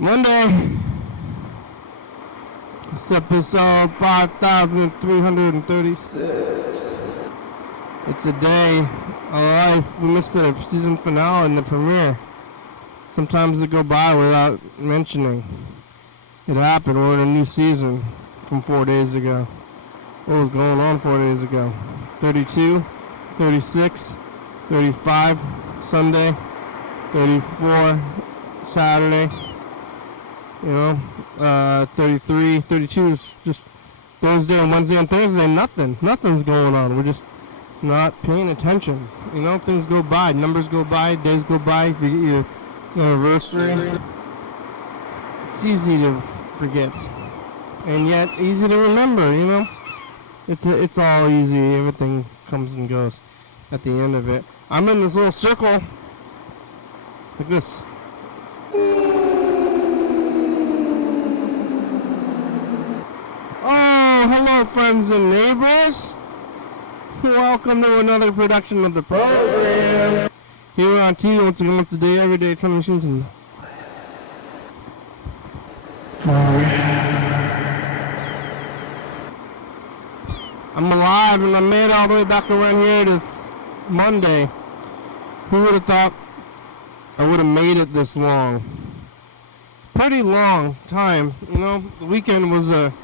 Monday. It's episode 5336. It's a day of life. We missed the season finale and the premiere. Sometimes they go by without mentioning. It happened. We're in a new season from 4 days ago. What was going on 4 days ago? 32, 36, 35, Sunday, 34, Saturday. 33, 32 is just Thursday and Wednesday and Thursday. Nothing's going on. We're just not paying attention. Things go by, numbers go by, days go by. You get your anniversary. It's easy to forget, and yet easy to remember. It's all easy. Everything comes and goes at the end of it. I'm in this little circle like this. Oh, hello, friends and neighbors. Welcome to another production of the program. Here on TV once a day, every day, transmissions and I'm alive and I made it all the way back around here to Monday. Who would have thought I would have made it this long? Pretty long time. The weekend was a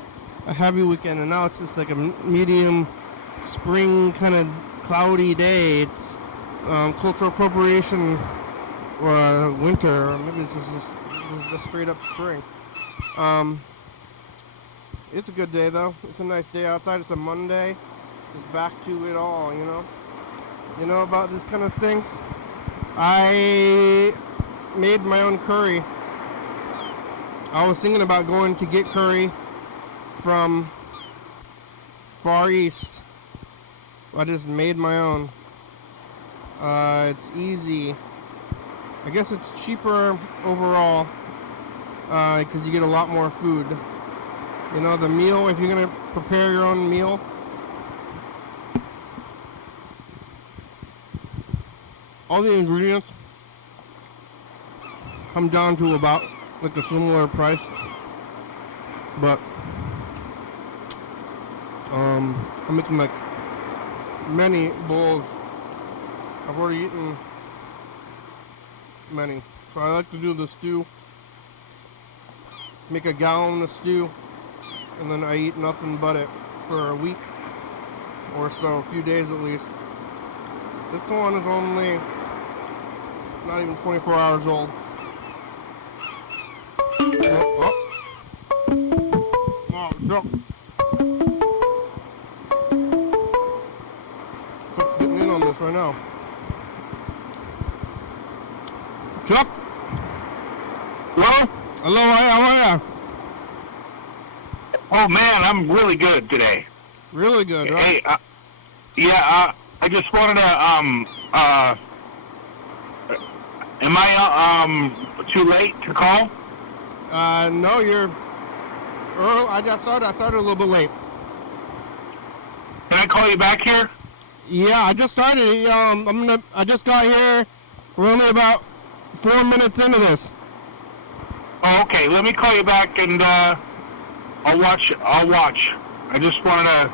heavy weekend, and now it's just like a medium spring kind of cloudy day. It's cultural appropriation winter, or maybe it's just straight up spring. It's a good day though. It's a nice day outside. It's a Monday. Just back to it all, about this kind of things. I made my own curry. I was thinking about going to get curry from Far East. I just made my own. It's easy. I guess it's cheaper overall because you get a lot more food. The meal, if you're going to prepare your own meal, all the ingredients come down to about like a similar price. But I'm making like many bowls. I've already eaten many. So I like to do the stew. Make a gallon of stew. And then I eat nothing but it for a week or so, a few days at least. This one is only not even 24 hours old. Oh, Chuck. Chuck's getting in on this right now. Chuck? Hello? Hello, how are ya? Oh man, I'm really good today. Really good, right? Hey, I just wanted to, am I, too late to call? No, you're early. I started a little bit late. Can I call you back here? Yeah, I just started. I just got here. We're only about 4 minutes into this. Oh, okay. Let me call you back and, I'll watch. I just wanted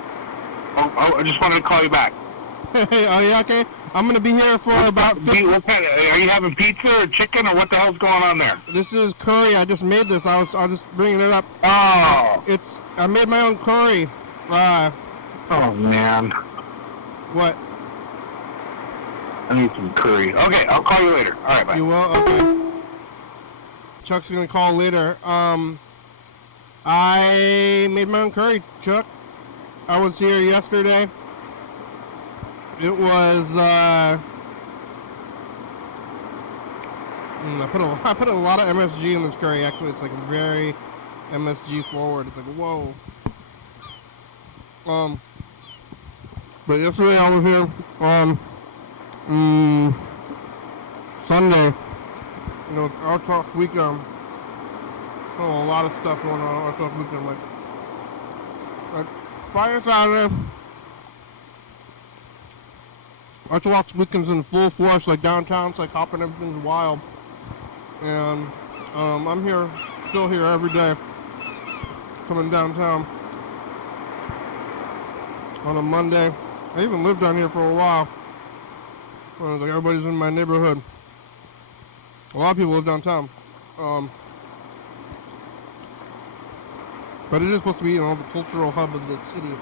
to call you back. Oh, yeah, okay. I'm going to be here for about... What kind of, are you having pizza or chicken or what the hell's going on there? This is curry. I just made this. I'll just bringing it up. Oh. I made my own curry. Oh, man. What? I need some curry. Okay, I'll call you later. All right, bye. You will? Okay. Chuck's going to call later. I made my own curry, Chuck. I was here yesterday. It was, I put a lot of MSG in this curry. Actually, it's like very MSG forward. It's like, whoa. But yesterday I was here on Sunday. Our talk weekend. A lot of stuff going on our talk weekend. Like Friday, Saturday. Archwalks weekends in full force, like downtown, it's like hopping, everything's wild. And I'm here still here every day, coming downtown on a Monday. I even lived down here for a while. Like everybody's in my neighborhood. A lot of people live downtown. But it is supposed to be, the cultural hub of the city.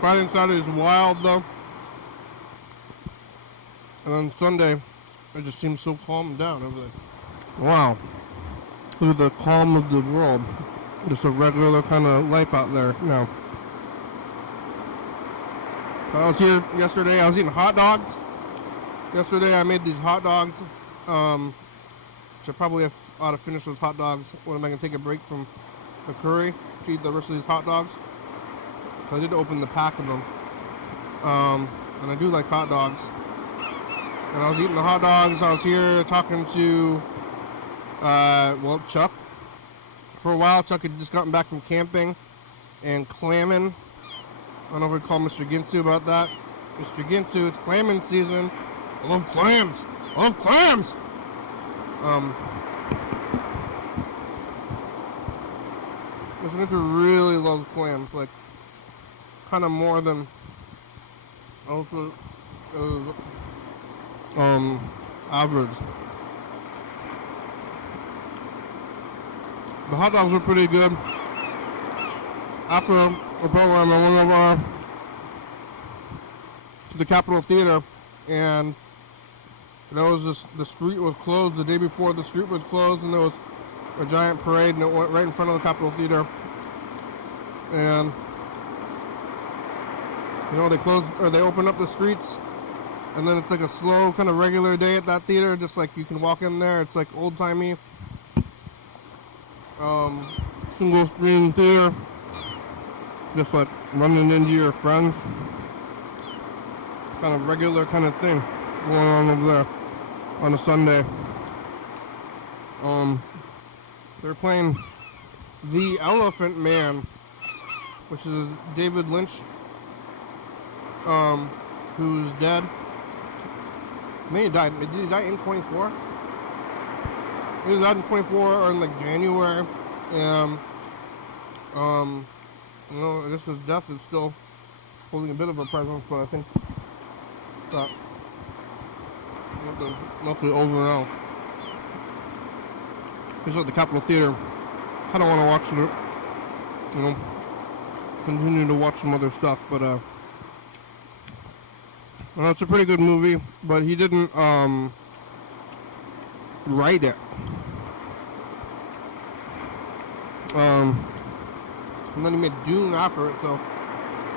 Friday and Saturday is wild though. And on Sunday, it just seems so calm down over there. Wow. Look at the calm of the world. Just a regular kind of life out there now. I was here yesterday. I was eating hot dogs. Yesterday I made these hot dogs. Which I probably ought to finish those hot dogs when am I going to take a break from the curry to eat the rest of these hot dogs. So I did open the pack of them. And I do like hot dogs. And I was eating the hot dogs. I was here talking to, Chuck. For a while, Chuck had just gotten back from camping and clamming. I don't know if we'd call Mr. Ginsu about that. Mr. Ginsu, it's clamming season. I love clams. I love clams. Mr. Ginsu really loves clams, like kind of more than average. The hot dogs were pretty good. After the program, I went over to the Capitol Theater, and there was the street was closed the day before. The street was closed, and there was a giant parade, and it went right in front of the Capitol Theater. And they opened up the streets, and then it's like a slow kind of regular day at that theater. Just like you can walk in there, it's like old timey. Single screen theater, just like running into your friends, kind of regular kind of thing going on over there on a Sunday. They're playing The Elephant Man, which is David Lynch, who's dead. I think he died. Did he die in 24? He was out in 24 or in like January. I guess his death is still holding a bit of a presence, but I think that mostly over now. He's at the Capitol Theater. I don't want to watch it, continue to watch some other stuff, but it's a pretty good movie, but he didn't write it. And then he made Dune after it, so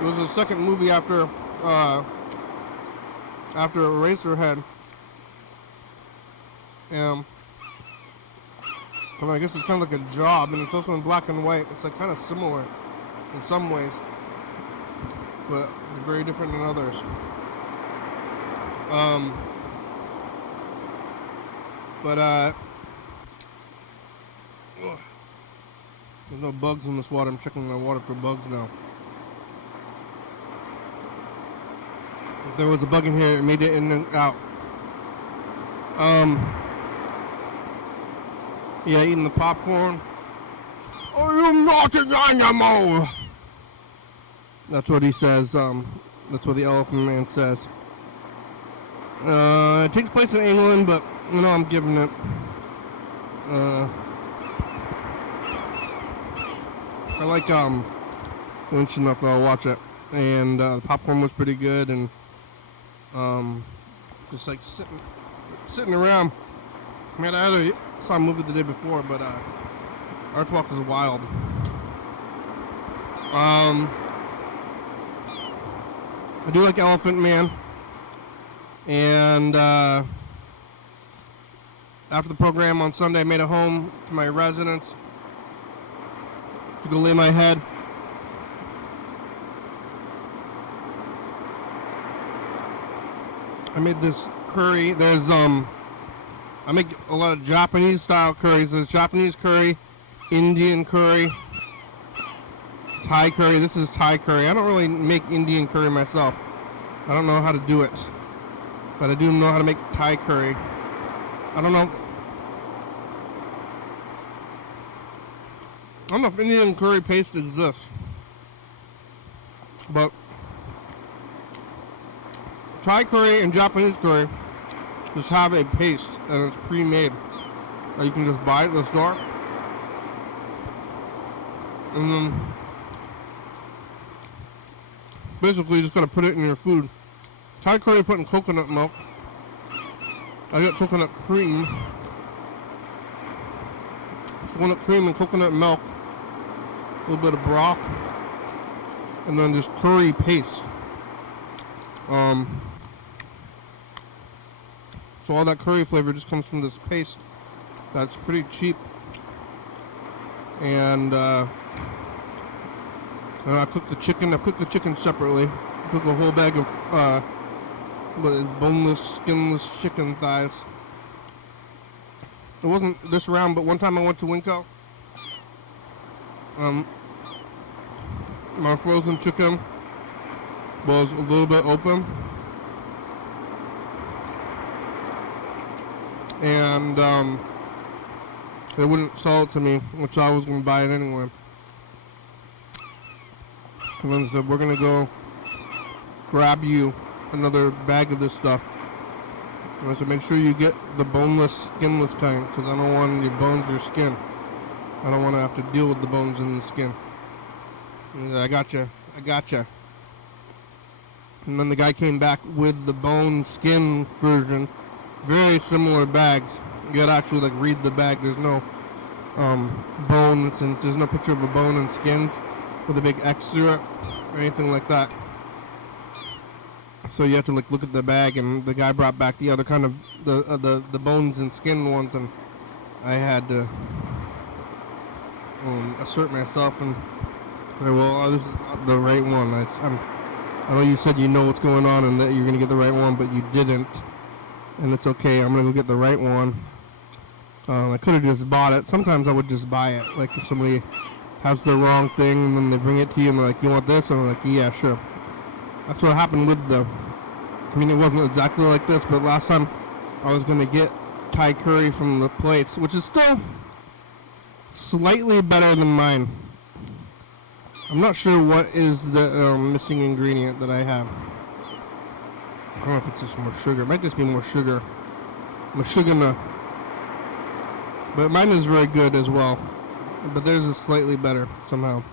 it was his second movie after Eraserhead. And I guess it's kind of like a job, and it's also in black and white. It's like kind of similar in some ways, but very different in others. There's no bugs in this water. I'm checking my water for bugs now. If there was a bug in here, it made it in and out. Yeah, eating the popcorn. I am not an animal! That's what he says. That's what the Elephant Man says. It takes place in England, but, I'm giving it, I like, Lynch enough that I'll watch it. And, the popcorn was pretty good, and, just like sitting around. I mean, I saw a movie the day before, but, Artwalk is wild. I do like Elephant Man. And after the program on Sunday, I made it home to my residence to go lay my head. I made this curry. I make a lot of Japanese style curries. There's Japanese curry, Indian curry, Thai curry. This is Thai curry. I don't really make Indian curry myself. I don't know how to do it. but I do know how to make Thai curry. I don't know. I don't know if Indian curry paste exists, but Thai curry and Japanese curry just have a paste and it's pre-made. You can just buy it at the store. And then basically you just gotta put it in your food. Thai curry put in coconut milk. I get coconut cream. Coconut cream and coconut milk. A little bit of broth. And then just curry paste. So all that curry flavor just comes from this paste that's pretty cheap. And I cooked the chicken. I cooked the chicken separately. I cooked a whole bag of boneless, skinless chicken thighs. It wasn't this round, but one time I went to Winco. My frozen chicken was a little bit open. And they wouldn't sell it to me, which I was going to buy it anyway. And then they said, we're going to go grab you another bag of this stuff. And I said, make sure you get the boneless, skinless kind, because I don't want your bones or skin. I don't want to have to deal with the bones and the skin. And he said, I gotcha. And then the guy came back with the bone skin version. Very similar bags. You gotta actually like read the bag. There's no bone, since there's no picture of a bone and skins with a big X through it or anything like that. So you have to like look at the bag, and the guy brought back the other kind of the bones and skin ones, and I had to assert myself and say, well, this is the right one. I know you said you know what's going on and that you're gonna get the right one, but you didn't. And it's okay, I'm gonna go get the right one. I could have just bought it. Sometimes I would just buy it. Like if somebody has the wrong thing and then they bring it to you and they're like, you want this? And I'm like, yeah, sure. That's what happened with I mean, it wasn't exactly like this, but last time I was gonna get Thai curry from the plates, which is still slightly better than mine. I'm not sure what is the missing ingredient that I have. I don't know if it's just more sugar. It might just be more sugar. But mine is very good as well. But theirs is slightly better somehow.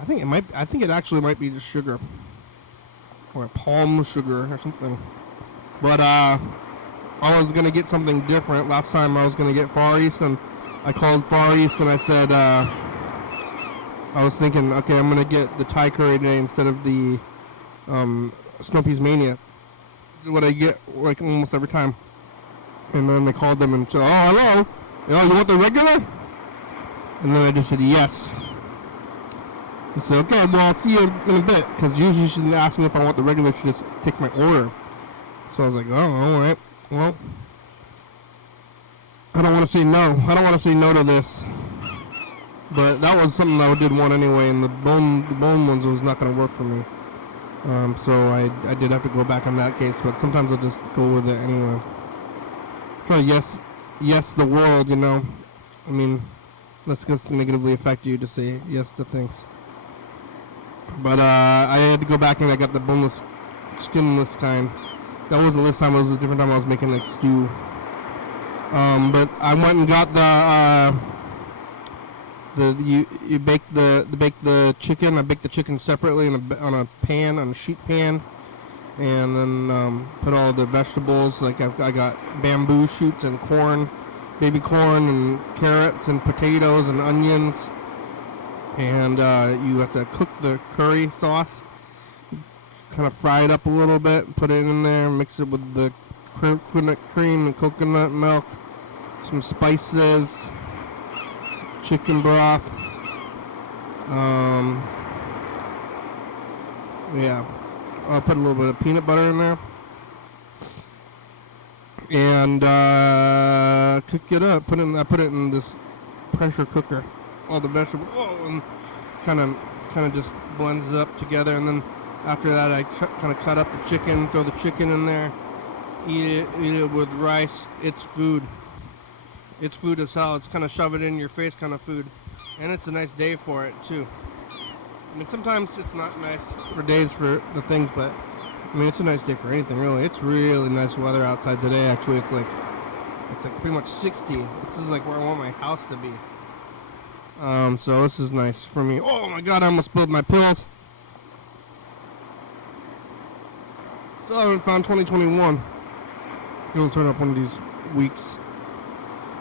I think it actually might be just sugar. Or palm sugar or something. But I was gonna get something different. Last time I was gonna get Far East, and I called Far East and I said I was thinking, okay, I'm gonna get the Thai curry today instead of the Snoopy's Mania. What I get like almost every time. And then they called them and said, oh, hello, you want the regular? And then I just said yes. I said, okay, well, I'll see you in a bit, because usually you shouldn't ask me if I want the regular, she just takes my order. So I was like, oh, alright, well, I don't want to say no to this. But that was something I did want anyway, and the bone ones was not going to work for me. So I did have to go back on that case, but sometimes I'll just go with it anyway. Try to yes the world, you know. I mean, let's just negatively affect you to say yes to things. But I had to go back and I got the boneless, skinless kind. That wasn't this time, it was a different time I was making like stew. But I went and got you bake the chicken. I baked the chicken separately on a sheet pan, and then put all the vegetables. Like I got bamboo shoots and corn, baby corn and carrots and potatoes and onions, and you have to cook the curry sauce. Kind of fry it up a little bit, put it in there, mix it with the coconut cream and coconut milk, some spices. Chicken broth. Yeah, I'll put a little bit of peanut butter in there, and cook it up. I put it in this pressure cooker. All the vegetables, and kind of just blends it up together. And then after that, I kind of cut up the chicken, throw the chicken in there, Eat it with rice. It's food. It's food as hell. It's kind of shove it in your face kind of food. And it's a nice day for it, too. I mean, sometimes it's not nice for days for the things, but I mean, it's a nice day for anything, really. It's really nice weather outside today, actually. It's like pretty much 60. This is like where I want my house to be. So this is nice for me. Oh my god, I almost spilled my pills. Still haven't found 2021. It'll turn up one of these weeks.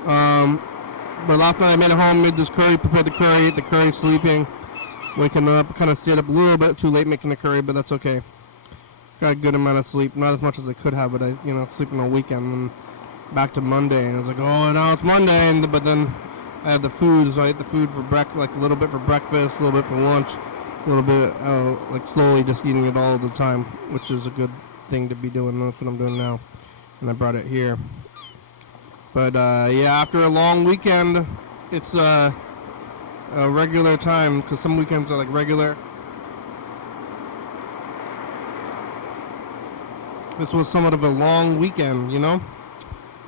But last night I made it home, made this curry, prepared the curry, ate the curry, sleeping, waking up, kind of stayed up a little bit too late making the curry, but that's okay. Got a good amount of sleep, not as much as I could have, but I, sleeping all weekend, and back to Monday, and I was like, oh, now it's Monday, but then I had the food, so I ate the food for breakfast, like a little bit for breakfast, a little bit for lunch, a little bit, like slowly just eating it all the time, which is a good thing to be doing. That's what I'm doing now, and I brought it here. But yeah, after a long weekend, it's a regular time, because some weekends are like regular. This was somewhat of a long weekend, a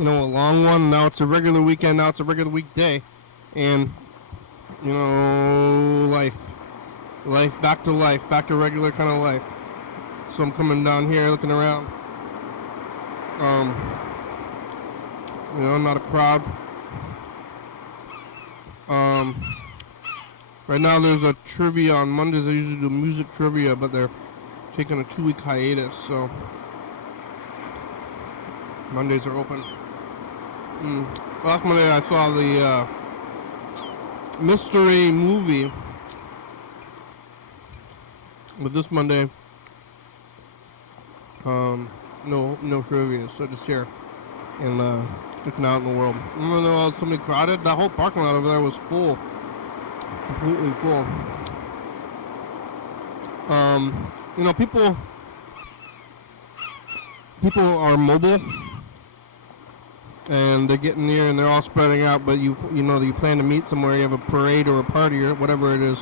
long one. Now it's a regular weekend. Now it's a regular weekday, and life, back to regular kind of life. So I'm coming down here, looking around. Not a crowd. Right now there's a trivia on Mondays. I usually do music trivia, but they're taking a 2-week hiatus, so Mondays are open. Last Monday I saw the mystery movie, but this Monday, no trivia, so just here and looking out in the world. Even though it was somebody crowded, that whole parking lot over there was full, completely full. People are mobile, and they're getting near, and they're all spreading out. But you plan to meet somewhere. You have a parade or a party or whatever it is.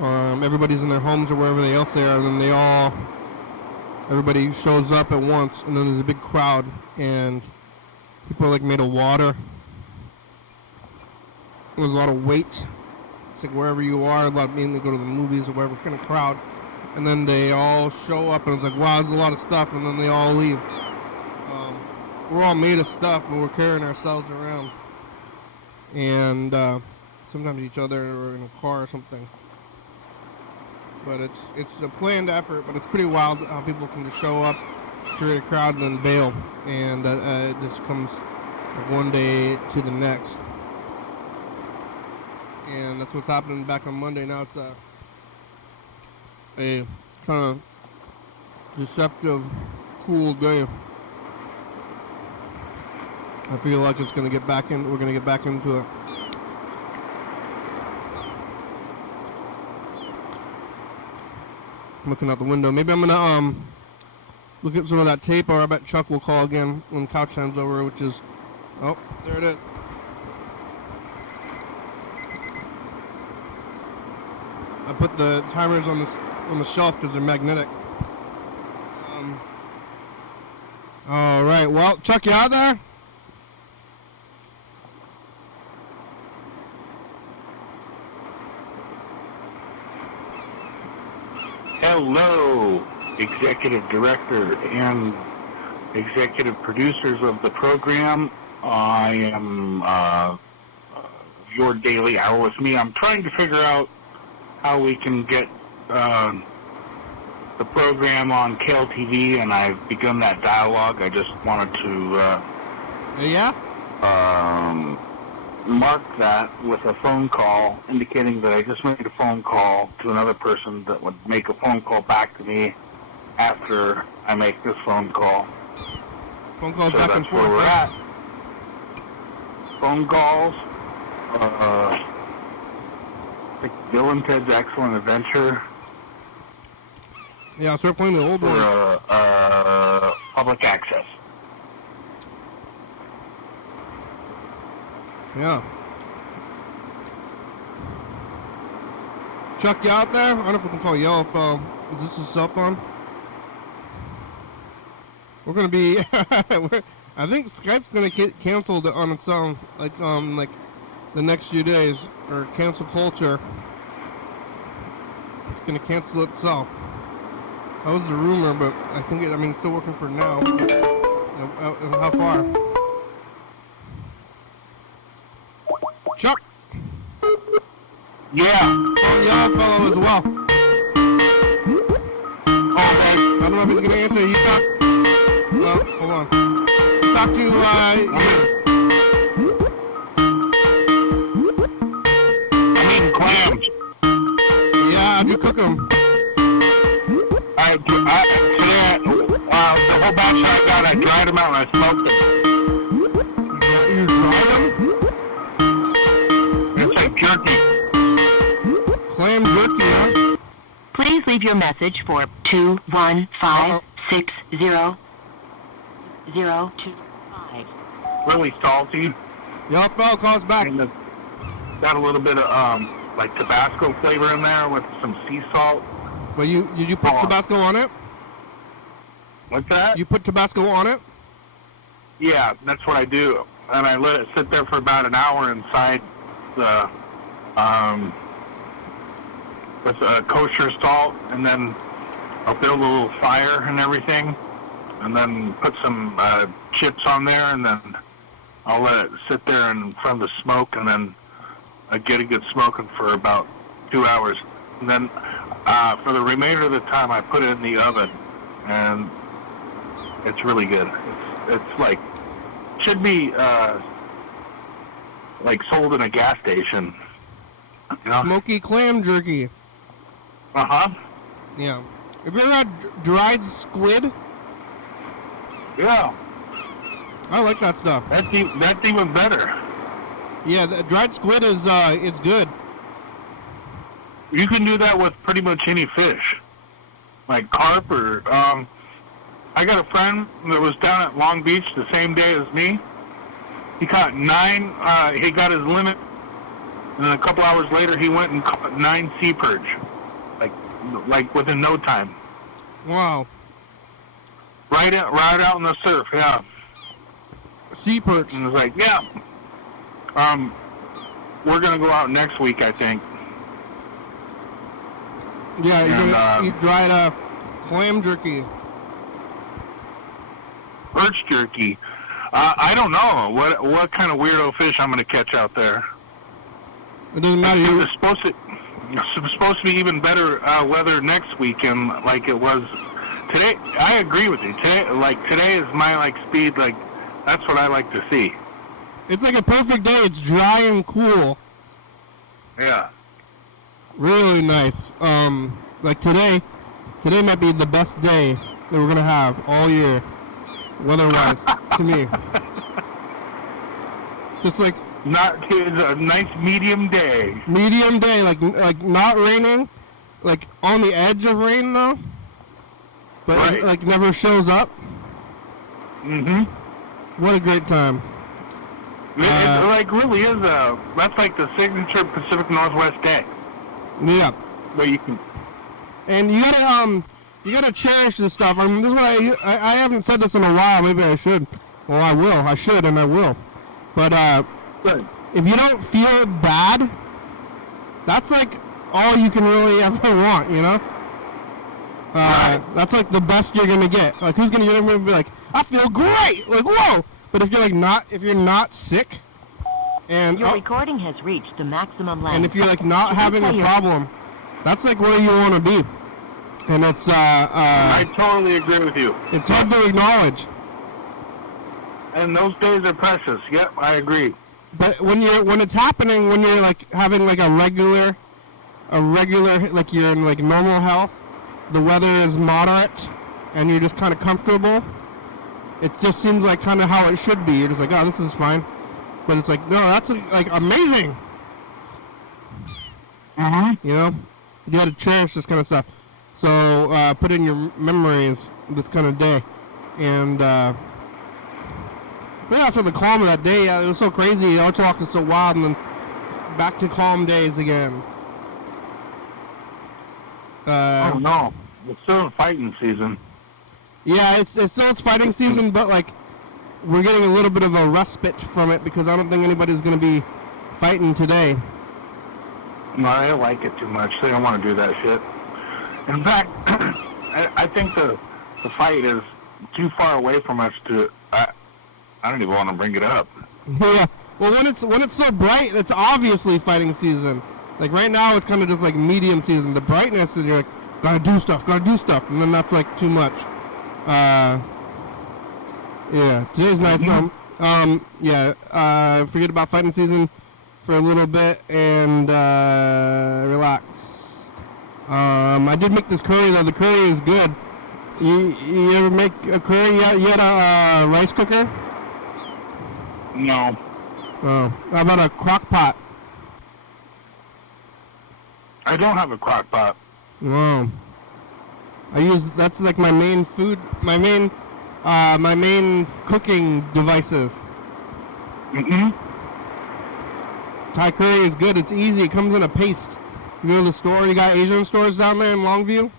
Everybody's in their homes or wherever else they are, and then everybody shows up at once, and then there's a big crowd, and people are like made of water. There's a lot of weight. It's like wherever you are, mainly go to the movies or whatever kind of crowd, and then they all show up, and it's like, wow, there's a lot of stuff, and then they all leave. We're all made of stuff, but we're carrying ourselves around, and sometimes each other or in a car or something. But it's a planned effort, but it's pretty wild how people can just show up, create a crowd, and then bail, and it just comes like one day to the next. And that's what's happening back on Monday. Now it's a kind of deceptive, cool day. I feel like we're gonna get back into it. I'm looking out the window. Maybe I'm gonna look at some of that tape, or I bet Chuck will call again when couch time's over, which is, oh, there it is. I put the timers on the shelf because they're magnetic. All right, well, Chuck, you out there? Hello, Executive Director and Executive Producers of the program. I am your daily hour with me. I'm trying to figure out how we can get the program on KLTV, and I've begun that dialogue. I just wanted to mark that with a phone call, indicating that I just made a phone call to another person that would make a phone call back to me after I make this phone call. Phone calls so back and that's forth. Where we're at. Phone calls. Bill and Ted's Excellent Adventure. Yeah, start playing the old one. Public access. Yeah. Chuck, you out there? I don't know if we can call Yellow phone. Is this his cell phone? We're gonna be. I think Skype's gonna get canceled on its own, like the next few days, or cancel culture. It's gonna cancel itself. That was the rumor, but I think it's still working for now. How far? Chuck. Yeah. Oh, yellow fellow as well. Okay. I don't know if he's gonna answer. You talk. Well, hold on. You talk to I mean clams. Yeah, I do cook them. Today, the whole batch I got, I dried them out and I smoked them. You dry them? It's like jerky. Clam jerky, huh? Please leave your message for 21560 025. Really salty. Yellow fellow calls back. And it's got a little bit of like Tabasco flavor in there with some sea salt. Well, did you put Tabasco on it? What's that? You put Tabasco on it? Yeah, that's what I do. And I let it sit there for about an hour inside the with kosher salt, and then I'll build a little fire and everything, and then put some chips on there, and then I'll let it sit there in front of the smoke, and then I get it smoking for about 2 hours. And then for the remainder of the time, I put it in the oven, and it's really good. It's like, should be like sold in a gas station. You know? Smoky clam jerky. Uh-huh. Yeah. Have you ever had dried squid? Yeah. I like that stuff. That's even better. Yeah, the dried squid is it's good. You can do that with pretty much any fish, like carp or. I got a friend that was down at Long Beach the same day as me. He caught 9. He got his limit, and then a couple hours later, he went and caught 9 sea perch, like within no time. Wow. Right out in the surf, yeah. Sea perch. And it was like, yeah. We're gonna go out next week, I think. Yeah, you're And, gonna eat dried clam jerky. Perch jerky. I don't know what kind of weirdo fish I'm gonna catch out there. It doesn't matter. It's supposed to be even better weather next weekend, like it was today. I agree with you. Today is my speed. That's what I like to see. It's like a perfect day. It's dry and cool. Yeah. Really nice. Like today might be the best day that we're gonna have all year, weather-wise, to me. Just like It's a nice medium day. medium day, like not raining, like on the edge of rain though, but Right. like never shows up. Mm-hmm. What a great time. It really is that's like the signature Pacific Northwest day. Yeah. Where you can. And you gotta cherish this stuff. I mean, this is what I haven't said this in a while. Maybe I should. Well, I will. I should, and I will. But Good. if you don't feel bad, that's like all you can really ever want, you know? Right. That's like the best you're gonna get. Like, who's gonna be like, I feel great, like, whoa. But if you're not sick, and Your recording has reached the maximum length. and if you're like not having a problem, that's like where you want to be. And it's I totally agree with you. it's hard to acknowledge. And those days are precious. Yep, I agree. But when it's happening, when you're like having like a regular, like you're in like normal health, the weather is moderate, and you're just kind of comfortable. It just seems like kind of how it should be. You're just like, oh, this is fine. But it's like, no, that's like amazing. Mm-hmm. You know, you gotta cherish this kind of stuff. So put in your memories this kind of day, and right after the calm of that day, it was so crazy. Our talk is so wild, and then back to calm days again. Oh no, it's still fighting season. Yeah, it's still it's fighting season, but like we're getting a little bit of a respite from it because I don't think anybody's going to be fighting today. No, I don't like it too much. They don't want to do that shit. In fact, I think the fight is too far away from us to. I don't even want to bring it up. Yeah. Well, when it's so bright, it's obviously fighting season. Like right now, it's kind of just like medium season. The brightness, and you're like, gotta do stuff, and then that's like too much. Yeah, today's nice. Forget about fighting season for a little bit and relax. I did make this curry though. The curry is good. You ever make a curry? You had a rice cooker? No. Oh, how about a crock pot? I don't have a crock pot. Wow. That's like my main food, my main cooking devices. Thai curry is good. It's easy. It comes in a paste. You go to the store. You got Asian stores down there in Longview?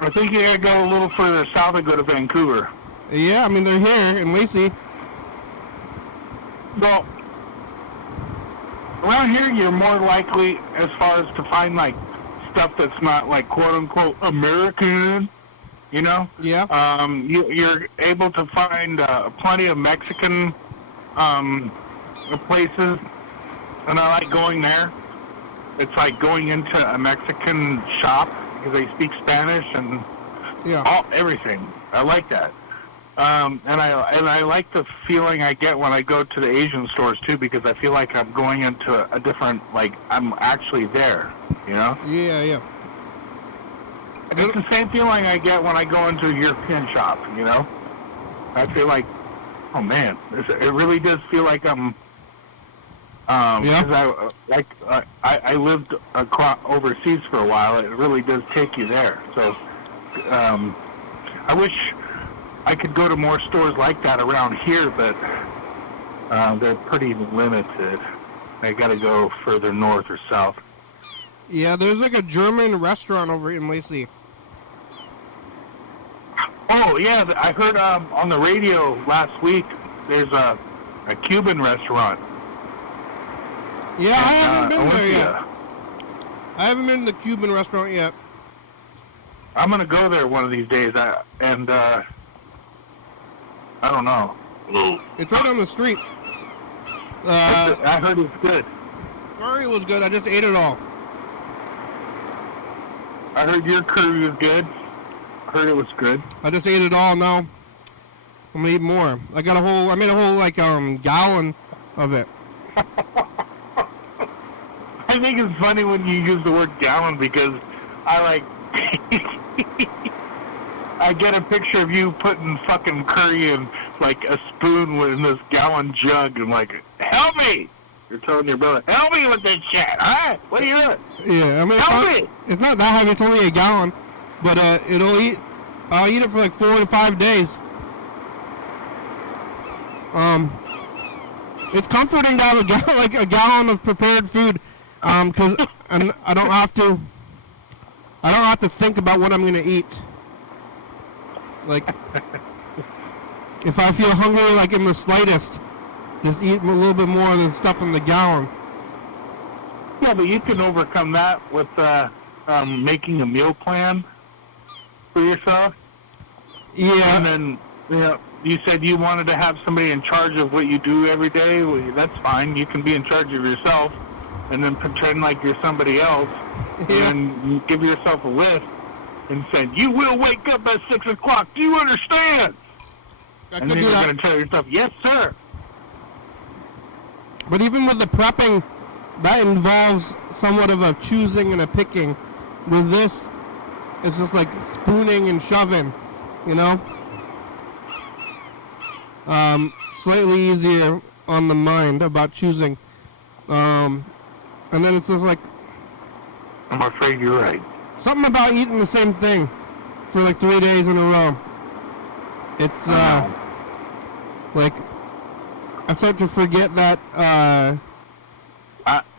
I think you gotta go a little further south and go to Vancouver. Yeah, I mean they're here in Lacey. Well, around here you're more likely, as far as to find like stuff that's not like quote unquote American, you know. Yeah. You're able to find plenty of Mexican places, and I like going there. It's like going into a Mexican shop because they speak Spanish and everything. I like that. And I like the feeling I get when I go to the Asian stores too, because I feel like I'm going into a different, like I'm actually there, you know? Yeah. It's the same feeling I get when I go into a European shop, you know? I feel like, oh man, it really does feel like I'm, because I lived overseas for a while. It really does take you there. So, I wish I could go to more stores like that around here, but they're pretty limited. I got to go further north or south. Yeah, there's like a German restaurant over in Lacey. Oh yeah, I heard on the radio last week. There's a Cuban restaurant. Yeah, I haven't been there yet. I haven't been to the Cuban restaurant yet. I'm gonna go there one of these days, I don't know. It's right on the street. I heard it's good. Curry was good. I just ate it all. I heard your curry was good. I heard it was good. I just ate it all. Now I'm gonna eat more. I made a whole like gallon of it. I think it's funny when you use the word gallon because I like. I get a picture of you putting fucking curry in like a spoon in this gallon jug and like, help me! You're telling your brother, help me with this shit, alright? What are you doing? Yeah, I mean, help me! It's not that heavy, it's only a gallon, but I'll eat it for like 4 to 5 days. It's comforting to have a gallon of prepared food, because I don't have to think about what I'm gonna eat. Like, if I feel hungry, like in the slightest, just eat a little bit more of the stuff in the gallon. Yeah, but you can overcome that with making a meal plan for yourself. Yeah. And then, you said you wanted to have somebody in charge of what you do every day. Well, that's fine. You can be in charge of yourself and then pretend like you're somebody else. Yeah. And you give yourself a list and said, you will wake up at 6 o'clock. Do you understand? And then you're going to tell yourself, yes, sir. But even with the prepping, that involves somewhat of a choosing and a picking. With this, it's just like spooning and shoving, you know? Slightly easier on the mind about choosing. And then it's just like... I'm afraid you're right. Something about eating the same thing for like 3 days in a row. It's, like... I start to forget that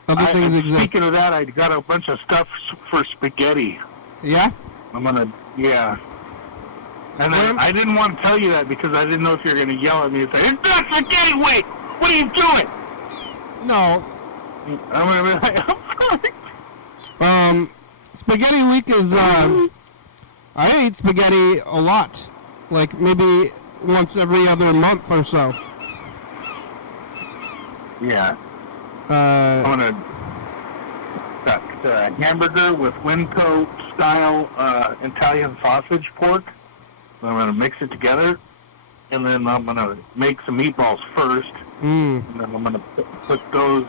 other things exist. Speaking of that, I got a bunch of stuff for spaghetti. Yeah? yeah. And then I didn't want to tell you that because I didn't know if you were going to yell at me and say, "It's not spaghetti week! What are you doing?" No. I'm going to be like, "I'm sorry." Spaghetti week is, I eat spaghetti a lot. Like maybe once every other month or so. Yeah. I'm going to that hamburger with Winco style Italian sausage pork. I'm going to mix it together, and then I'm going to make some meatballs first, and then I'm going to put those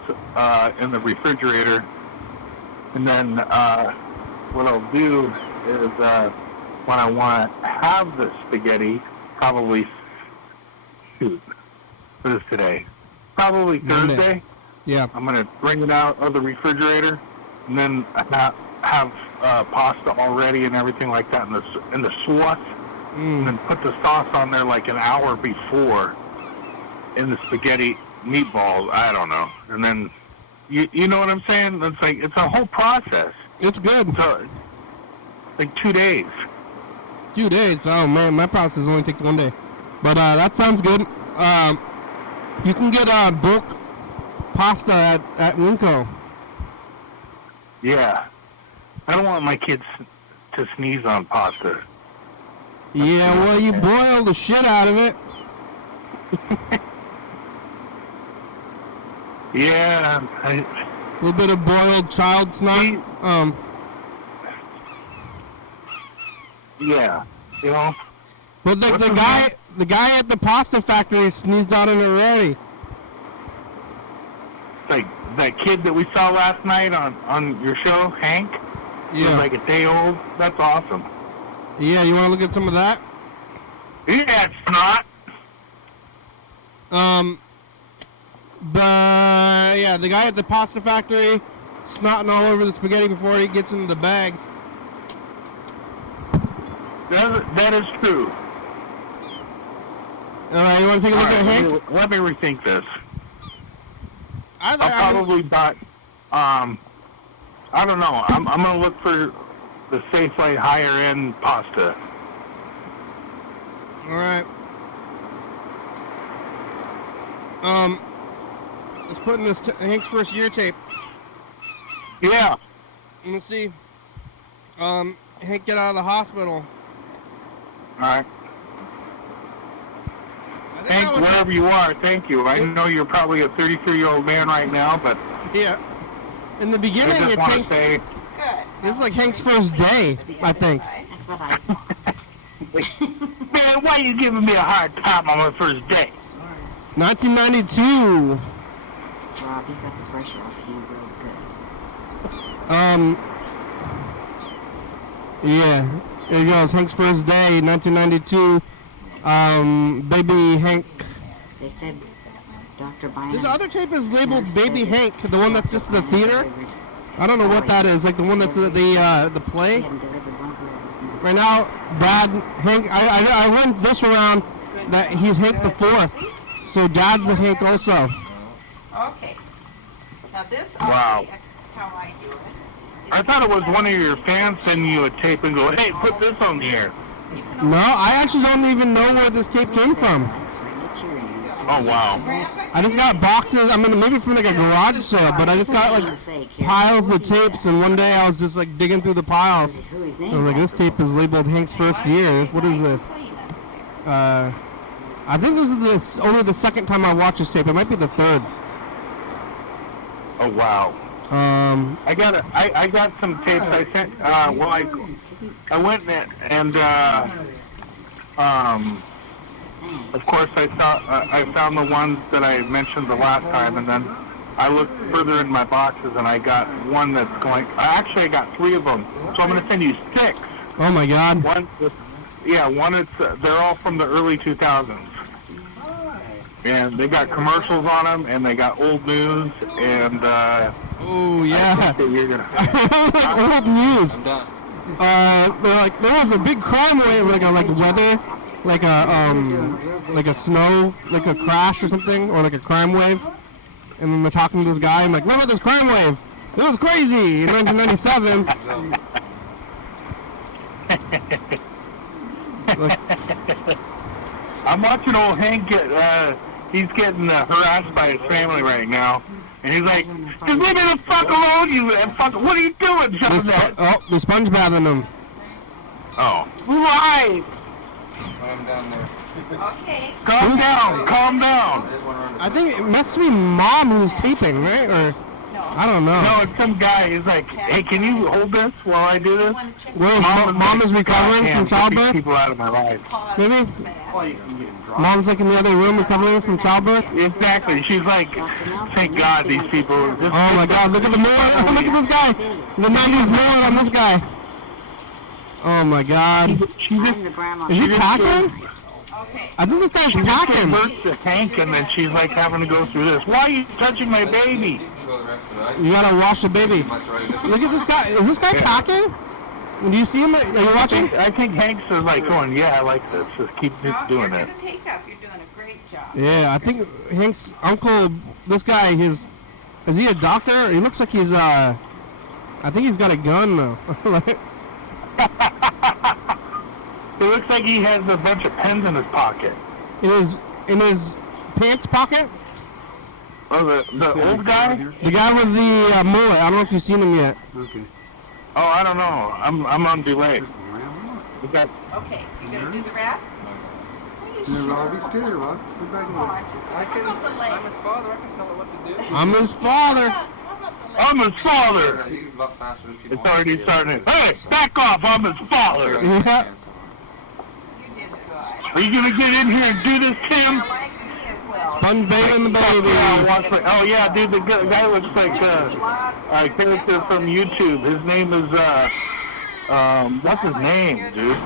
in the refrigerator, and then what I'll do is when I want to have the spaghetti, probably, what is today? Probably Thursday. Yeah. I'm going to bring it out of the refrigerator, and then have pasta already and everything like that in the sauce. And then put the sauce on there like an hour before in the spaghetti meatballs. I don't know. And then, you know what I'm saying? It's like, it's a whole process. It's good. So, like 2 days. 2 days? Oh man, my process only takes 1 day. But that sounds good. You can get bulk pasta at Winco. Yeah. I don't want my kids to sneeze on pasta. Yeah, well, you boil the shit out of it. Yeah. A little bit of boiled child snot. Yeah. You know? But the guy at the pasta factory sneezed on it already. Like that kid that we saw last night on your show, Hank. Yeah. He's like a day old. That's awesome. Yeah, you want to look at some of that? Yeah, it's not. But yeah, the guy at the pasta factory snotting all over the spaghetti before he gets into the bags. That is true. Alright, you want to take a look at Hank? Let me rethink this. I'll probably buy. I don't know. I'm gonna look for the Safeway higher end pasta. Alright. Let's put in this Hank's first year tape. Yeah. Let's see. Hank get out of the hospital. Alright. Hank, wherever you are, thank you. I know you're probably a 33-year-old man right now, but... Yeah. In the beginning, it's Hank's... Good. This is like Hank's first day, I think. That's what I thought. Man, why are you giving me a hard time on my first day? 1992. Rob, you got the pressure off you real good. Yeah. There he goes. Hank's first day, 1992. Baby Hank. They said Dr. Bynum... This other tape is labeled Baby Hank, the one that's just the theater. I don't know what that is, like the one that's the play. Right now, Dad, Hank, I went this around that he's Hank the Fourth, so Dad's a Hank also. Okay. Now this, Wow. how I do it. I thought it was one of your fans sending you a tape and go, hey, put this on the air. No, I actually don't even know where this tape came from. Oh, wow. I just got boxes, I mean, maybe from like a garage sale, but I just got like piles of tapes, and one day I was just like digging through the piles. I was like, this tape is labeled Hank's first year. What is this? I think this is only the second time I watched this tape. It might be the third. Oh, wow. I got some tapes I sent, I went and of course I found the ones that I mentioned the last time, and then I looked further in my boxes and I got one that's going, actually I got 3 of them, so I'm going to send you 6. Oh my God. One is, they're all from the early 2000s. And they got commercials on them, and they got old news, and oh yeah, I think that you're gonna old news. There was a big crime wave, like weather, like a snow, like a crash or something, or like a crime wave. And then they're talking to this guy, and like, what about this crime wave? It was crazy in 1997. Look, I'm watching old Hank get, he's getting harassed by his family right now. And he's like, just leave me the fuck alone, you fuck, what are you doing, son of that? they sponge bathing him. Oh. Why? I'm down there. Okay. Calm down, calm down. I think it must be Mom who's taping, right? Or No. I don't know. No, it's some guy. He's like, hey, can you hold this while I do You this? want to check Where's Mom is recovering Damn, from get these childbirth? people out of my life. pause Maybe? for that? Mom's like in the other room recovering from childbirth? Exactly. She's like, thank God these people. This, Oh my God, look at the mirror. Look at this guy. The 90s mirror on this guy. Oh my God. she just, I'm the grandma. Is he packing? Okay. I think this guy's she just gave packing. birth to Hank, and then she's like having to go through this. Why are you touching my baby? You gotta wash the baby. Look at this guy. Is this guy packing? Do you see him? Are you watching? I think Hank's is like going, yeah, I like this. Just keep No, doing you're it. going to take up. You're doing a great job. Yeah, I think Hank's uncle, this guy, is he a doctor? He looks like he's, I think he's got a gun though. It looks like he has a bunch of pens in his pocket. in his pants pocket? Oh, the old guy? The guy with the mullet. I don't know if you've seen him yet. Okay. Oh, I don't know. I'm on delay. Is that, Okay. You going to do the rest? Rob, he's still here, Rob. Get back in there. I can. I'm his father. I can tell her what to do. I'm his father. I'm his father. He's a lot faster if you It's don't already want to. starting. Hey, back off! I'm his father. Yeah. You did good. Are you gonna get in here and do this, Tim? I like me as well. Sponge bathing the baby. Oh yeah, dude, the guy looks like a character from YouTube. His name is what's his name, dude?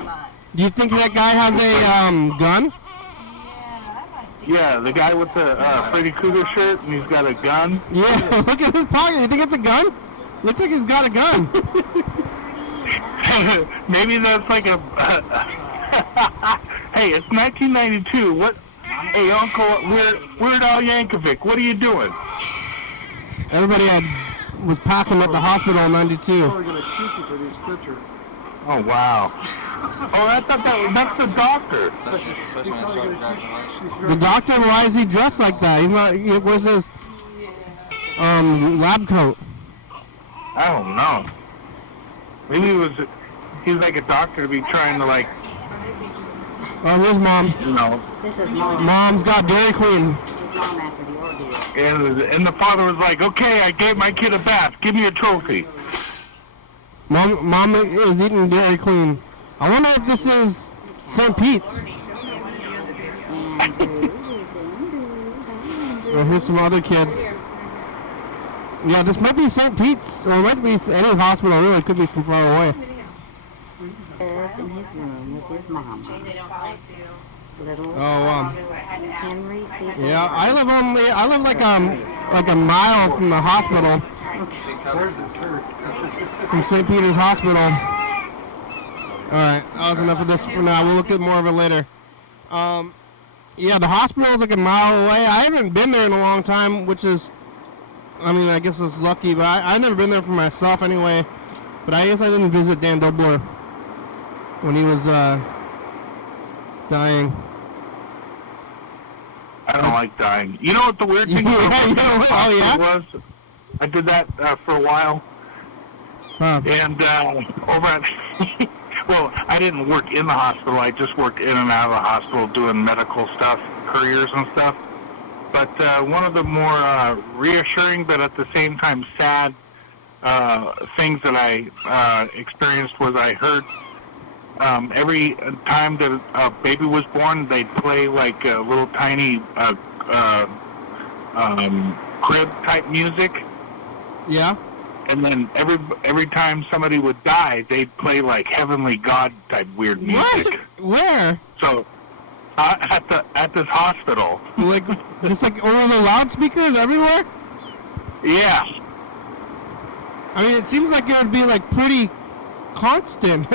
Do you think that guy has a gun? Yeah, the guy with the Freddy Krueger shirt, and he's got a gun. Yeah, look at his pocket. You think it's a gun? Looks like he's got a gun. Maybe that's like a. Hey, it's 1992. What? Hey, Uncle Weird Al Yankovic, what are you doing? Everybody was packing at the hospital in '92. Probably gonna shoot you for this picture. Oh wow. Oh, I thought that's the doctor. Especially when I started driving lights. The doctor, why is he dressed like that? He's not. Where's his lab coat? I don't know. Maybe he's like a doctor to be trying to like, Oh, here's Mom. you know. This is Mom. Mom's got Dairy Queen. She's Mom after the ordeal. And the father was like, okay, I gave my kid a bath. Give me a trophy. Mom is eating Dairy Queen. I wonder if this is St. Pete's. Or here's some other kids. Yeah, this might be St. Pete's, or it might be any hospital. Really, it could be from far away. Lives in his room with his mama. Little Oh, Henry C. yeah. I live like a mile from the hospital, Where's the church? from St. Peter's Hospital. All right, that was enough of this for now. We'll look at more of it later. Yeah, the hospital is like a mile away. I haven't been there in a long time, which is, I mean, I guess it's lucky, but I've never been there for myself anyway. But I guess I didn't visit Dan Dobler when he was dying. I don't like dying. You know what the weird thing Oh, yeah? was? I did that for a while. Huh. And over at, well, I didn't work in the hospital. I just worked in and out of the hospital doing medical stuff, couriers and stuff. But one of the more reassuring but at the same time sad things that I experienced was I heard every time that a baby was born, they'd play like a little tiny crib type music. Yeah? And then every time somebody would die, they'd play like Heavenly God type weird music. What? Where? So at this hospital, Like, just like over the loudspeakers everywhere? yeah, I mean, it seems like it would be like pretty constant.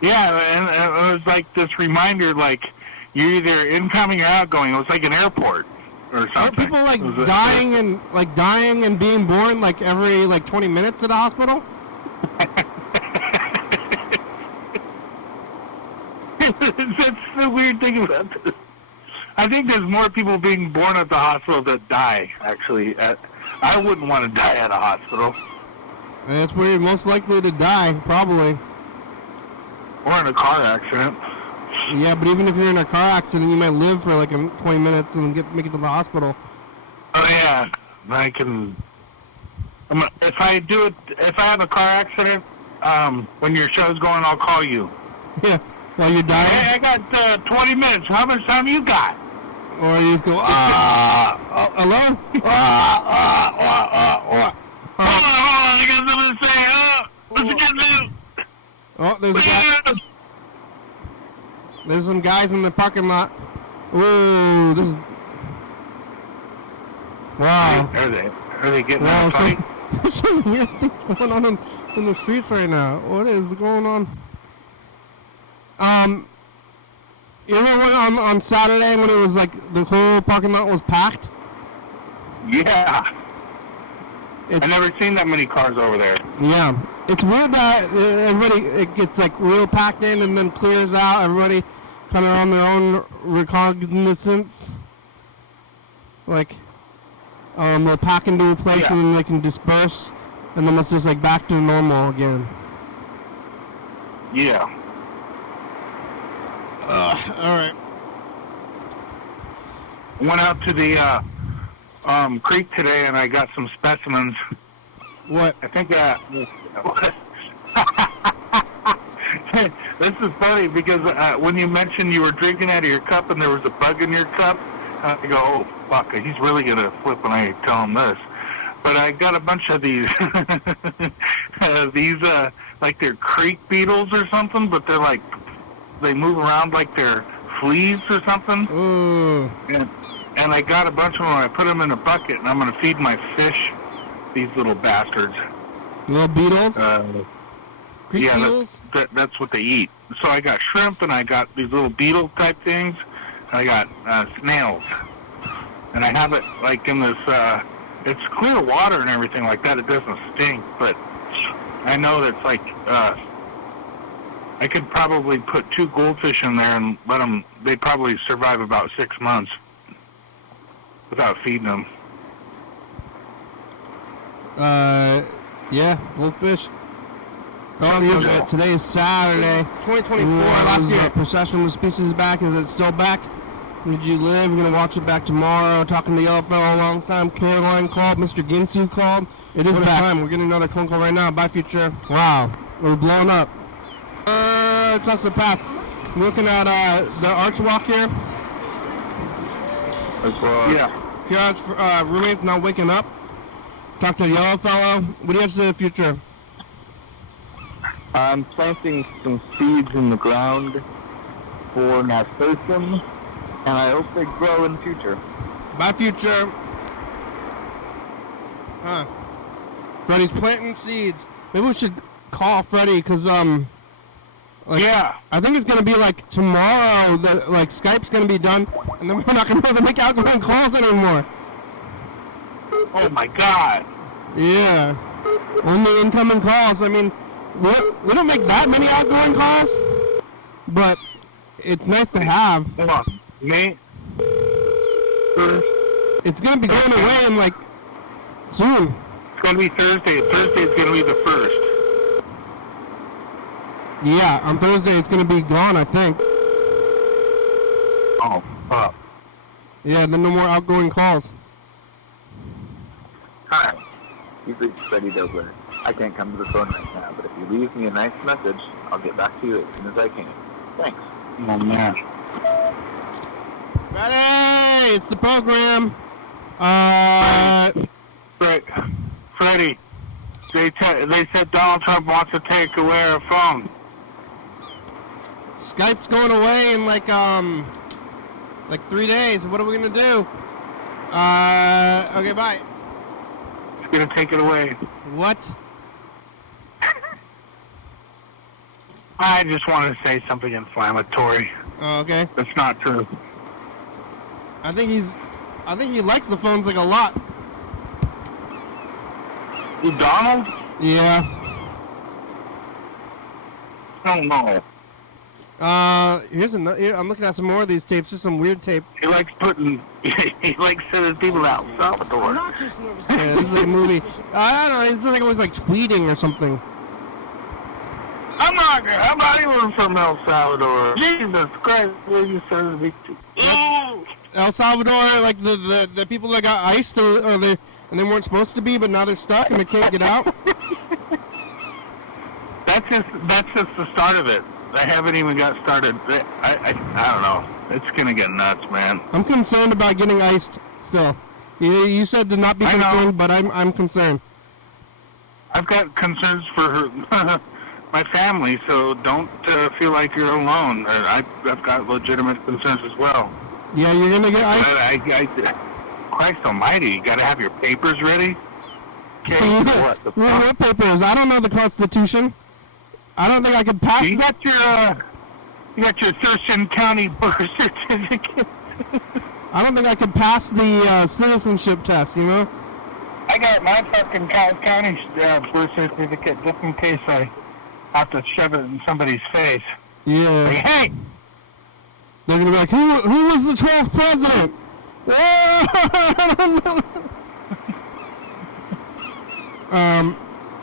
yeah, and it was like this reminder, like you're either incoming or outgoing. It was like an airport or Aren't something. people like It was dying and being born like every like 20 minutes at a hospital? That's the weird thing about this. I think there's more people being born at the hospital that die, actually. I wouldn't want to die at a hospital. And that's where you're most likely to die, probably. Or in a car accident. Yeah, but even if you're in a car accident, you might live for like 20 minutes and make it to the hospital. Oh, yeah. If I have a car accident, when your show's going, I'll call you. Yeah, while you're dying? Hey, I got 20 minutes. How much time you got? Or you just go, hello? Hold on, I got something to say. Let's get this. Oh, there's a guy. There's some guys in the parking lot. Whoa, this is... Wow. Are they getting in a fight? There's some weird things going on in the streets right now. What is going on? You remember on Saturday when it was like the whole parking lot was packed? Yeah. I've never seen that many cars over there. Yeah. It's weird that it gets like real packed in and then clears out. Everybody kind of on their own recognizance. Like, they'll pack into a place and then they can disperse. And then it's just like back to normal again. Yeah. Alright. Went out to the creek today and I got some specimens. What? I think this is funny because when you mentioned you were drinking out of your cup and there was a bug in your cup, I go, oh, fuck, he's really going to flip when I tell him this. But I got a bunch of these, like they're creek beetles or something, but they're like, they move around like they're fleas or something. Ooh. And I got a bunch of them, I put them in a bucket, and I'm going to feed my fish these little bastards. Little beetles? Creek Yeah, beetles? that's what they eat. So I got shrimp, and I got these little beetle type things, and I got snails. And I have it like in this, it's clear water and everything like that. It doesn't stink, but I know that's like, I could probably put 2 goldfish in there and let them, they'd probably survive about 6 months without feeding them. Yeah, goldfish. Oh, today is Saturday, 2024. Last year, procession of the species is back. Is it still back? Did you live? We're going to watch it back tomorrow. Talking to Yellow Fellow a long time. Caroline called. Mr. Ginsu called. It is back. Time. We're getting another phone call right now. Bye, Future. Wow. We're blowing up. Across the pass. Looking at the arch walk here. Yeah. Kieran's roommate's not waking up. Talk to Yellow Fellow. What do you have to say to the future? I'm planting some seeds in the ground for nasturtium, and I hope they grow in the future. Bye, Future. Huh. Freddy's planting seeds. Maybe we should call Freddy, because, yeah. I think it's going to be, like, tomorrow that, like, Skype's going to be done, and then we're not going to be able to make outgoing calls anymore. Oh, my God. Yeah. Only incoming calls. I mean, we don't make that many outgoing calls, but it's nice to have. Hold on. Me? It's going to be going away in, like, soon. It's going to be Thursday. Thursday's going to be the 1st. Yeah, on Thursday it's going to be gone, I think. Oh, fuck. Yeah, then no more outgoing calls. Hi. You've reached Freddie Dobler. I can't come to the phone right now, but if you leave me a nice message, I'll get back to you as soon as I can. Thanks. Oh, man. Freddie! It's the program! Freddie, they said Donald Trump wants to take away our phone. Skype's going away in like 3 days. What are we gonna do? Okay, bye. He's gonna take it away. What? I just wanted to say something inflammatory. Oh, okay. That's not true. I think he likes the phones like a lot. Who, Donald? Yeah. I don't know. Here's another. Here, I'm looking at some more of these tapes. There's some weird tape. He likes putting. He likes sending people out El Salvador. Yeah, this is like a movie. I don't know. It's like always like tweeting or something. I'm not even from El Salvador. Jesus Christ, where you sending me to? Oh! El Salvador, like the people that got iced, or they and they weren't supposed to be, but now they're stuck and they can't get out. That's just the start of it. I haven't even got started. I don't know. It's gonna get nuts, man. I'm concerned about getting iced still. You said to not be concerned, but I'm concerned. I've got concerns for my family, so don't feel like you're alone. I've got legitimate concerns as well. Yeah, you're gonna get iced. Christ Almighty, you gotta have your papers ready. Okay, what? What papers? I don't know the Constitution. I don't think I could pass. You got your Thurston County birth certificate. I don't think I could pass the citizenship test. You know. I got my fucking county birth certificate just in case I have to shove it in somebody's face. Yeah. Like, hey. They're gonna be like, who was the 12th president? I don't know.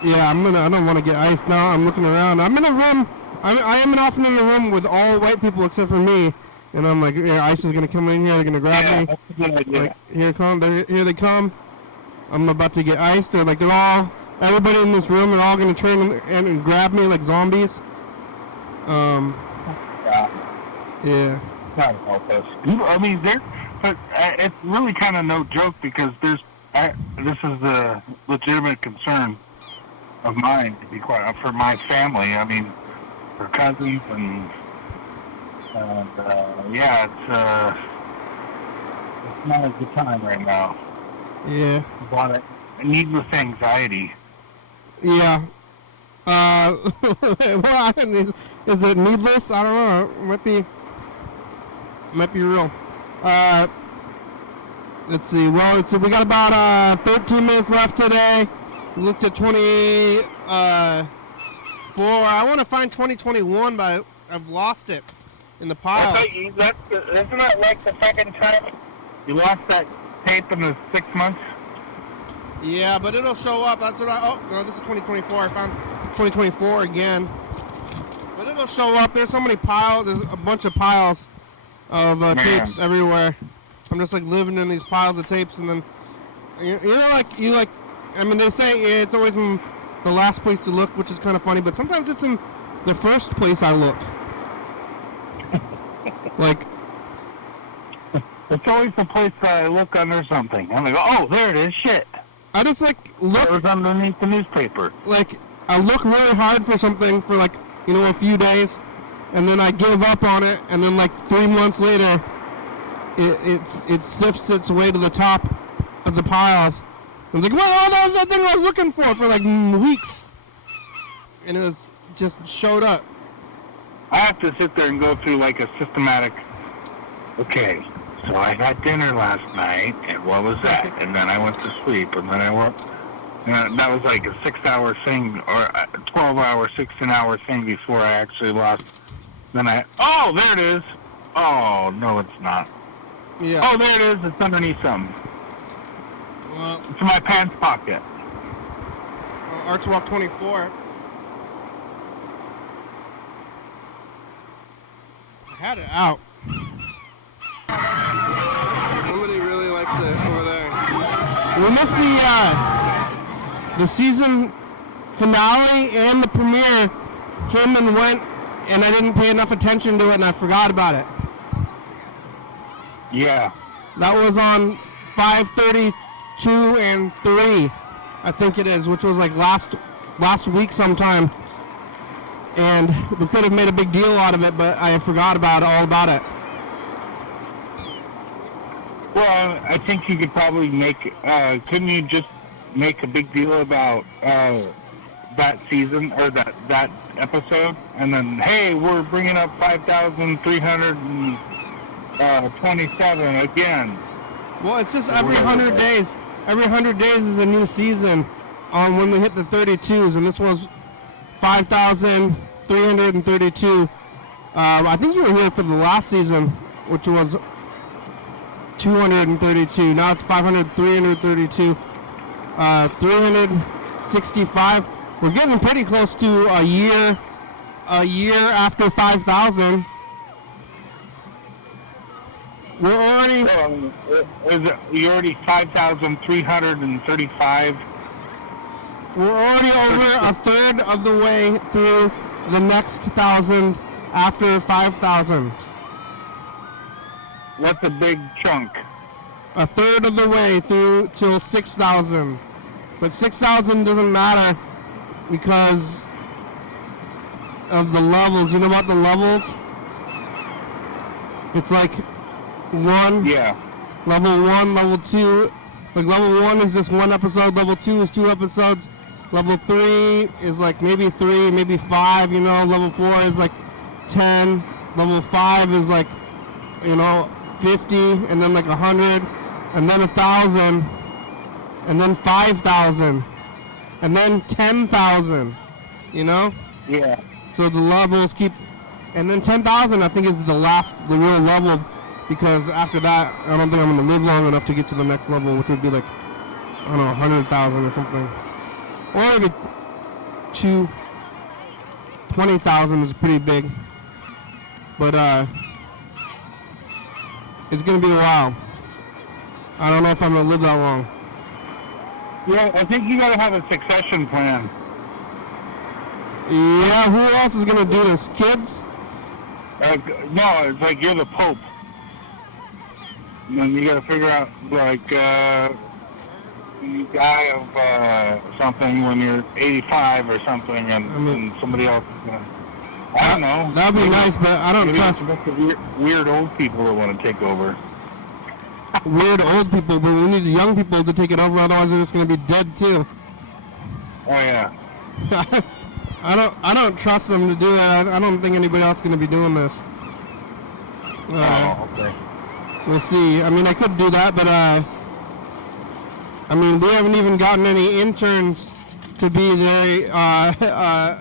Yeah, I don't want to get iced now. I'm looking around. I'm in a room. I am often in a room with all white people except for me, and I'm like, yeah, ICE is gonna come in here. They're gonna grab me. That's a good idea. Like, here they come. I'm about to get iced. Or like everybody in this room are all gonna turn and grab me like zombies. Yeah. God help us. I mean, but it's really kind of no joke because this is a legitimate concern of mine, to be quite for my family. I mean, for cousins and yeah, it's not a good time right now. Yeah. A lot of needless anxiety. Yeah. Well, is it needless? I don't know. It might be real. Let's see. Well, we got about 13 minutes left today. We looked at 24. I want to find 2021, but I've lost it in the pile. Isn't that like the second time you lost that tape in the 6 months? Yeah, but it'll show up. That's what oh, no, this is 2024. I found 2024 again. But it'll show up. There's so many piles. There's a bunch of piles of tapes everywhere. I'm just like living in these piles of tapes, and then I mean, they say it's always in the last place to look, which is kind of funny, but sometimes it's in the first place I look. Like, it's always the place that I look under something. I'm like, oh, there it is. Shit. I just like look. It was underneath the newspaper. Like, I look really hard for something for like, a few days, and then I give up on it, and then like 3 months later, it sifts its way to the top of the piles. I'm like, well, that was that thing I was looking for like weeks, and it was just showed up. I have to sit there and go through like a systematic. Okay, so I had dinner last night, and what was that? And then I went to sleep, and then I went. That was like a 6-hour thing, or a 12-hour, 16-hour thing before I actually lost. Then oh, there it is. Oh, no, it's not. Yeah. Oh, there it is. It's underneath something. Well, it's in my pants pocket. Arts Walk 24. I had it out. Somebody really likes it over there. We missed the season finale and the premiere. Came and went, and I didn't pay enough attention to it, and I forgot about it. Yeah. That was on 5:32 and 3, I think it is, which was like last week sometime. And we could have made a big deal out of it, but I forgot all about it. Well, I think you could probably couldn't you just make a big deal about that season or that episode, and then, hey, we're bringing up 5,327 again. Well, it's just every 100 days. Every 100 days is a new season on when we hit the 32s, and this was 5,332. I think you were here for the last season, which was 232. Now it's 500, 332, 365. We're getting pretty close to a year after 5,000. We're already... You're already 5,335. We're already over a third of the way through the next 1,000 after 5,000. That's a big chunk. A third of the way through till 6,000. But 6,000 doesn't matter because of the levels. You know about the levels? It's like one, Yeah. level 1, level 2. Like level 1 is just 1 episode, level 2 is 2 episodes, level 3 is like maybe 3, maybe 5, you know, level 4 is like 10, level 5 is like, you know, 50, and then like 100, and then 1,000, and then 5,000, and then 10,000, you know? Yeah. So the levels keep, and then 10,000 I think is the real level, because after that I don't think I'm going to live long enough to get to the next level, which would be like, I don't know, 100,000 or something. Or maybe 20,000 is pretty big. But it's going to be a while. I don't know if I'm going to live that long. Yeah, I think you gotta have a succession plan. Yeah, who else is going to do this? Kids? No, it's like you're the Pope. And you gotta figure out, like, you die of something when you're 85 or something, and somebody else is gonna... I don't know. That'd be nice, but I don't trust... Weird old people that want to take over. Weird old people, but we need the young people to take it over, otherwise they're just going to be dead too. Oh, yeah. I don't trust them to do that. I don't think anybody else is going to be doing this. Okay. We'll see. I mean, I could do that, but I mean, we haven't even gotten any interns to be there.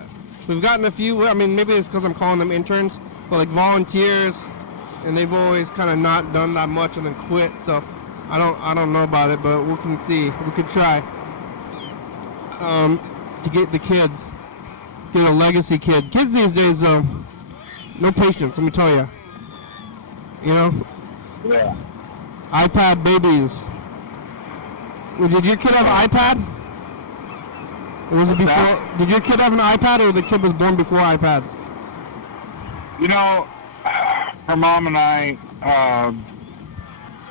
We've gotten a few. I mean, maybe it's because I'm calling them interns, but like volunteers, and they've always kind of not done that much and then quit. So I don't know about it, but we can see. We could try to get the kids, get a legacy kid. Kids these days, no patience. Let me tell you. You know. Yeah. iPad babies. Well, did your kid have an iPad? Or was it before? Did your kid have an iPad, or the kid was born before iPads? You know, her mom and I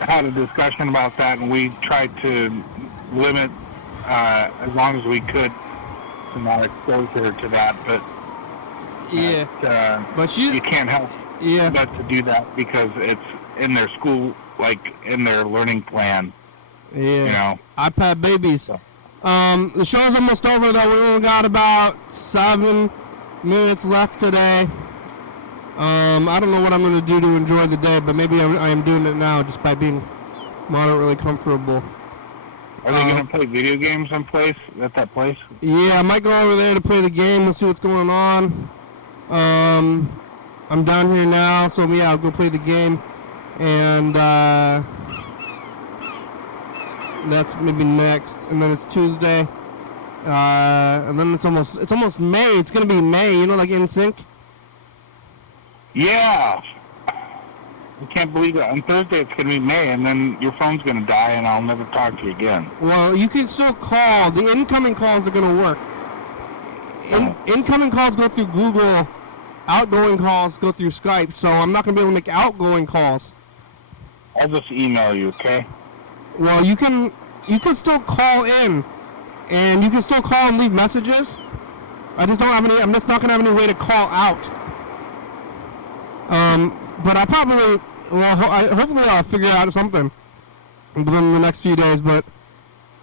had a discussion about that, and we tried to limit as long as we could to not expose her to that. But yeah, but you can't help yeah, but to do that because it's in their school, like in their learning plan. yeah. You know, iPad babies. So. The show's almost over though. We only got about 7 minutes left today. I don't know what I'm going to do to enjoy the day, but maybe I am doing it now just by being moderately comfortable. Are they going to play video games at that place? Yeah, I might go over there to play the game and see what's going on. I'm down here now, so yeah, I'll go play the game. And that's maybe next, and then it's Tuesday, and then it's almost May. It's gonna be May, you know, like in sync. Yeah, I can't believe it. On Thursday it's gonna be May, and then your phone's gonna die, and I'll never talk to you again. Well, you can still call. The incoming calls are gonna work. Incoming calls go through Google. Outgoing calls go through Skype. So I'm not gonna be able to make outgoing calls. I'll just email you, okay? Well, you can still call in, and you can still call and leave messages. I'm just not gonna have any way to call out. But I probably, hopefully I'll figure out something within the next few days. But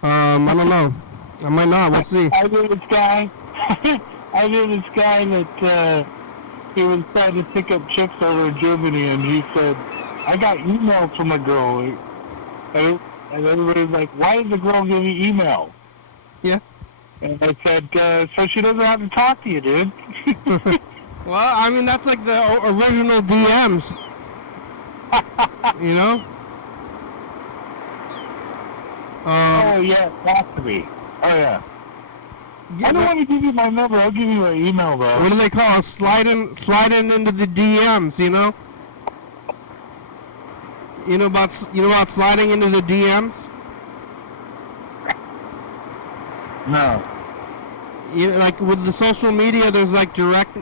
I don't know. I might not. We'll see. I knew this guy. I knew this guy that he was trying to pick up chicks over in Germany, and he said, "I got emails from a girl." And everybody's like, "Why did the girl give you email?" Yeah. And I said, "So she doesn't have to talk to you, dude." Well, I mean, that's like the original DMs. You know? Oh, yeah, it has to be. Oh, yeah. I don't want to give you my number. I'll give you my email, though. What do they call it? Sliding into the DMs, you know? You know about sliding into the DMs? No. You know, like with the social media, there's like direct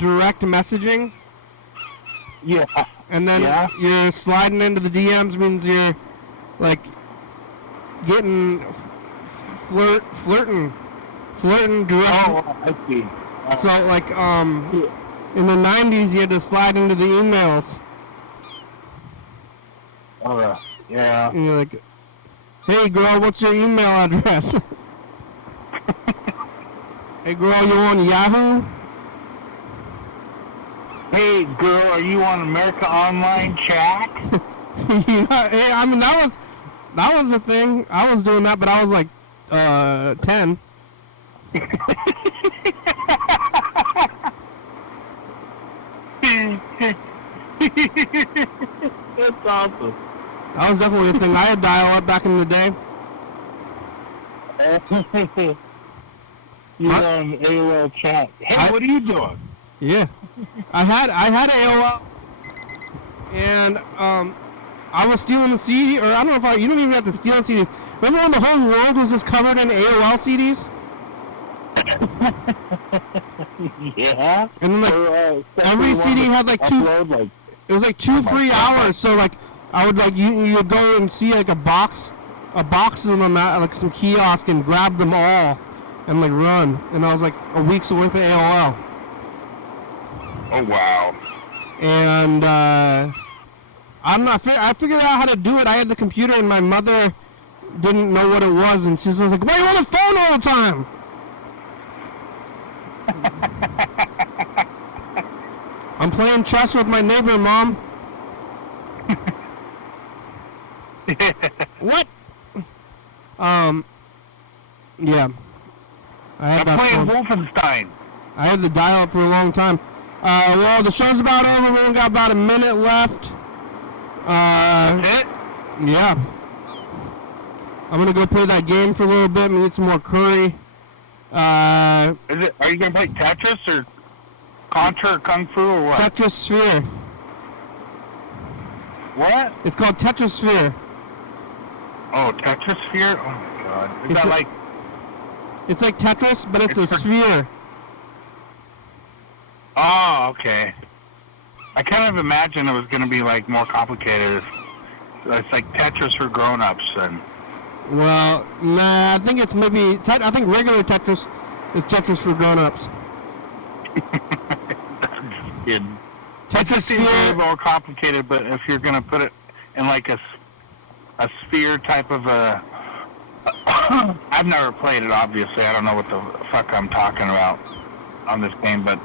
messaging, Yeah. and then Yeah. you're sliding into the DMs means you're like getting flirting direct. Oh, I see. So like in the 90s you had to slide into the emails. Yeah. And you're like, hey girl, what's your email address? Hey girl, you on Yahoo? Hey, girl, are you on America Online Chat? You know, hey, I mean that was the thing. I was doing that, but I was like 10. That's awesome. That was definitely the thing. I had dial-up back in the day. You're What? on AOL Chat. Hey, what are you doing? Yeah, I had AOL, and I was stealing the CD, or I don't know if you don't even have to steal CDs. Remember when the whole world was just covered in AOL CDs? Yeah. And then like every CD had like two. Upload, like, It was like 2 free hours. So like I would like you would go and see like a box of them at like some kiosk and grab them all and like run. And I was like a week's worth of AOL. oh, wow. And I figured out how to do it. I had the computer and my mother didn't know what it was, and she was like, why are you on the phone all the time? I'm playing chess with my neighbor, Mom. What? Yeah. I had I'm that playing phone. Wolfenstein. I had the dial-up for a long time. Well, the show's about over. We only got about a minute left. That's it? Yeah. I'm gonna go play that game for a little bit and eat some more curry. Are you going to play Tetris or Contra or Kung Fu or what? Tetris Sphere. What? It's called Tetris Sphere. Oh, Tetrisphere? Oh, my God. Is It's that a- like... It's like Tetris, but it's a It's for- sphere. Oh, okay. I kind of imagined it was going to be, like, more complicated. It's like Tetris for grown-ups and... Well, nah, I think it's maybe... I think regular Tetris is Tetris for grown-ups. Kidding. Tetris It seems a little Sphere... more complicated, but if you're going to put it in, like, a sphere type of a... I've never played it, obviously. I don't know what the fuck I'm talking about on this game, but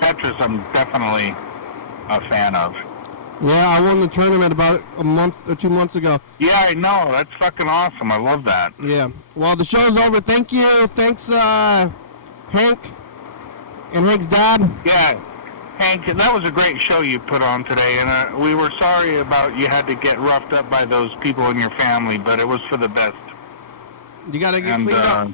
Tetris I'm definitely a fan of. Yeah, I won the tournament about a month or 2 months ago. Yeah, I know. That's fucking awesome. I love that. Yeah. Well, the show's over. Thank you. Thanks, Hank and Hank's dad. Yeah, Hank, that was a great show you put on today, and we were sorry about you had to get roughed up by those people in your family, but it was for the best. You gotta get And cleaned up.